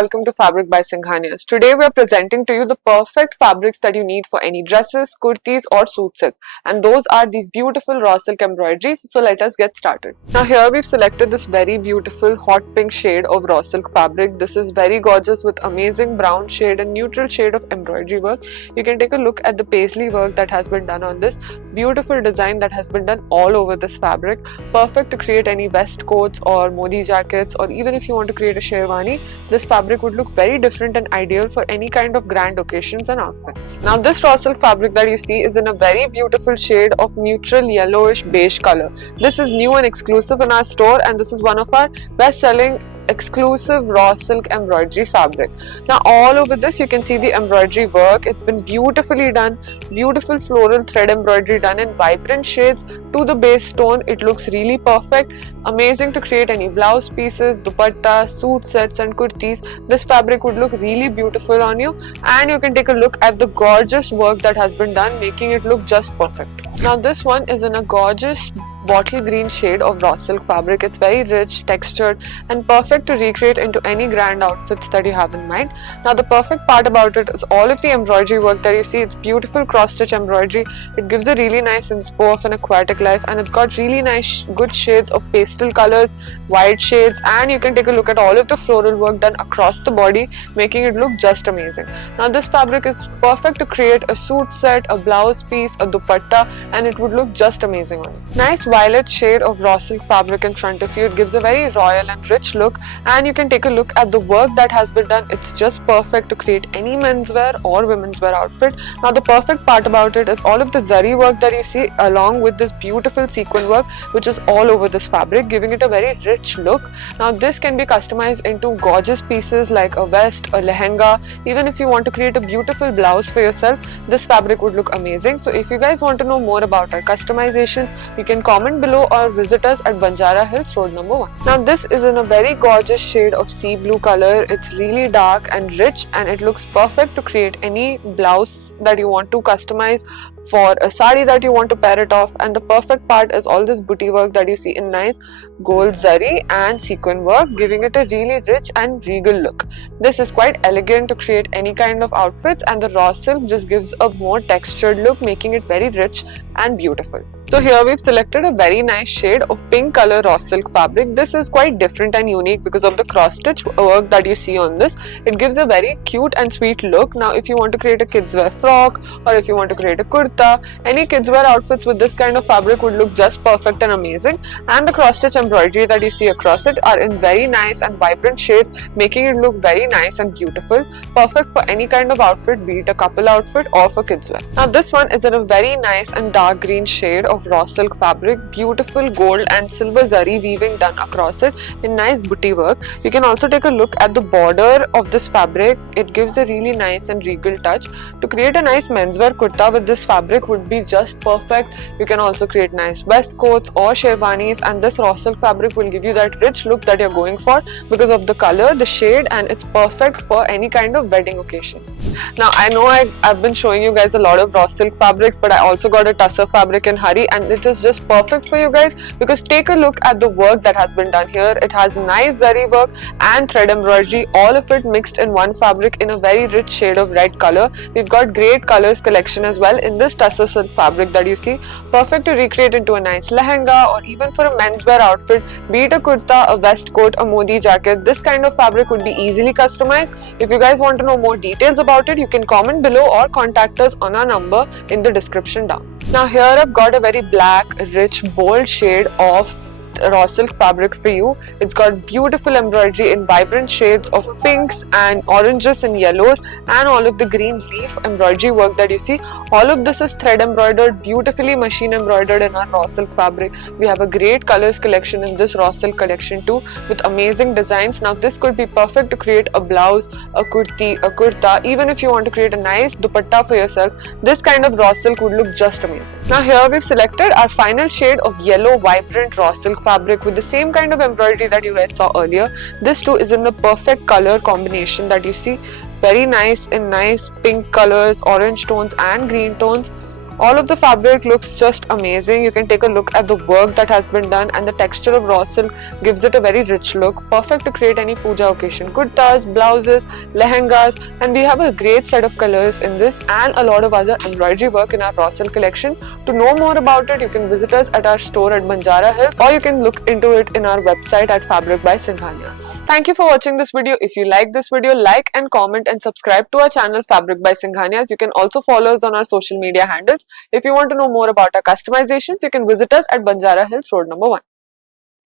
welcome to Fabric by Singhanias. Today we are presenting to you the perfect fabrics that you need for any dresses, kurtis or suit sets, and those are these beautiful raw silk embroideries. So let us get started. Now here we've selected this very beautiful hot pink shade of raw silk fabric. This is very gorgeous with amazing brown shade and neutral shade of embroidery work. You can take a look at the paisley work that has been done on this beautiful design that has been done all over this fabric. Perfect to create any vest coats or modi jackets, or even if you want to create a sherwani, this fabric would look very different and ideal for any kind of grand occasions and outfits. Now this raw silk fabric that you see is in a very beautiful shade of neutral yellowish beige color. This is new and exclusive in our store, and this is one of our best selling exclusive raw silk embroidery fabric. Now all over this you can see the embroidery work. It's been beautifully done, beautiful floral thread embroidery done in vibrant shades to the base tone. It looks really perfect, amazing to create any blouse pieces, dupatta, suit sets and kurtis. This fabric would look really beautiful on you, and you can take a look at the gorgeous work that has been done, making it look just perfect. Now this one is in a gorgeous bottle green shade of raw silk fabric. It's very rich, textured and perfect to recreate into any grand outfits that you have in mind. Now the perfect part about it is all of the embroidery work that you see. It's beautiful cross stitch embroidery. It gives a really nice inspo of an aquatic life, and it's got really nice good shades of pastel colors, white shades, and you can take a look at all of the floral work done across the body, making it look just amazing. Now this fabric is perfect to create a suit set, a blouse piece, a dupatta, and it would look just amazing on you. Nice violet shade of raw silk fabric in front of you. It gives a very royal and rich look, and you can take a look at the work that has been done. It's just perfect to create any menswear or women's wear outfit. Now the perfect part about it is all of the zari work that you see along with this beautiful sequin work which is all over this fabric, giving it a very rich look. Now this can be customized into gorgeous pieces like a vest, a lehenga. Even if you want to create a beautiful blouse for yourself, this fabric would look amazing. So if you guys want to know more about our customizations, you can comment below or visit us at Banjara Hills Road number 1. Now this is in a very gorgeous shade of sea blue color. It's really dark and rich, and it looks perfect to create any blouse that you want to customize for a sari that you want to pair it off. And the perfect part is all this booty work that you see in nice gold zari and sequin work, giving it a really rich and regal look. This is quite elegant to create any kind of outfits, and the raw silk just gives a more textured look, making it very rich and beautiful. So here we've selected a very nice shade of pink color raw silk fabric. This is quite different and unique because of the cross stitch work that you see on this. It gives a very cute and sweet look. Now if you want to create a kids wear frock, or if you want to create a kurta, any kids wear outfits with this kind of fabric would look just perfect and amazing. And the cross stitch embroidery that you see across it are in very nice and vibrant shades, making it look very nice and beautiful. Perfect for any kind of outfit, be it a couple outfit or for kids wear. Now this one is in a very nice and dark green shade of raw silk fabric. Beautiful gold and silver zari weaving done across it in nice booty work. You can also take a look at the border of this fabric. It gives a really nice and regal touch. To create a nice menswear kurta with this fabric would be just perfect. You can also create nice vest coats or sherwanis, and this raw silk fabric will give you that rich look that you're going for because of the color, the shade, and it's perfect for any kind of wedding occasion. Now I know I've been showing you guys a lot of raw silk fabrics, but I also got a tussar fabric in Hari, and it is just perfect for you guys because take a look at the work that has been done here. It has nice zari work and thread embroidery, all of it mixed in one fabric in a very rich shade of red color. We've got great colors collection as well in this tussar silk fabric that you see. Perfect to recreate into a nice lehenga, or even for a menswear outfit, be it a kurta, a vest coat, a modi jacket. This kind of fabric would be easily customized. If you guys want to know more details about it, you can comment below or contact us on our number in the description down. Now here I've got a very black, rich, bold shade of raw silk fabric for you. It's got beautiful embroidery in vibrant shades of pinks and oranges and yellows, and all of the green leaf embroidery work that you see. All of this is thread embroidered, beautifully machine embroidered in our raw silk fabric. We have a great colors collection in this raw silk collection too, with amazing designs. Now this could be perfect to create a blouse, a kurti, a kurta. Even if you want to create a nice dupatta for yourself, this kind of raw silk would look just amazing. Now here we've selected our final shade of yellow vibrant raw silk fabric with the same kind of embroidery that you guys saw earlier. This too is in the perfect color combination that you see. Very nice in nice pink colors, orange tones and green tones. All of the fabric looks just amazing. You can take a look at the work that has been done, and the texture of raw silk gives it a very rich look, perfect to create any puja occasion kurtas, blouses, lehengas, and we have a great set of colors in this and a lot of other embroidery work in our raw silk collection. To know more about it, you can visit us at our store at Banjara Hills, or you can look into it in our website at Fabric by Singhania. Thank you for watching this video. If you like this video, like and comment and subscribe to our channel Fabric by Singhania. You can also follow us on our social media handles. If you want to know more about our customizations, you can visit us at Banjara Hills Road number 1.